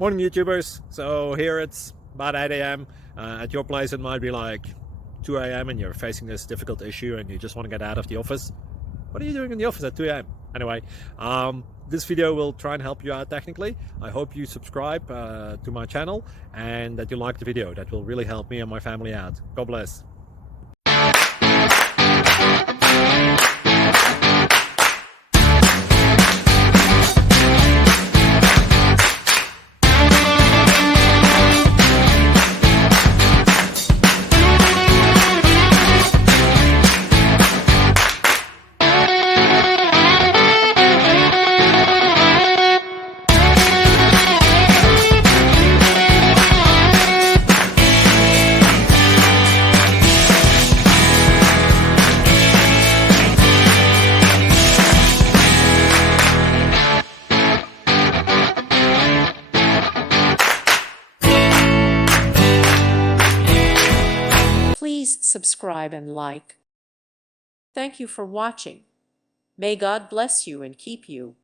Morning YouTubers. So here it's about 8 a.m. At your place it might be like 2 a.m. and you're facing this difficult issue and you just want to get out of the office. What are you doing in the office at 2 a.m.? Anyway, this video will try and help you out technically. I hope you subscribe to my channel and that you like the video. That will really help me and my family out. God bless. Please subscribe and like. Thank you for watching. May God bless you and keep you.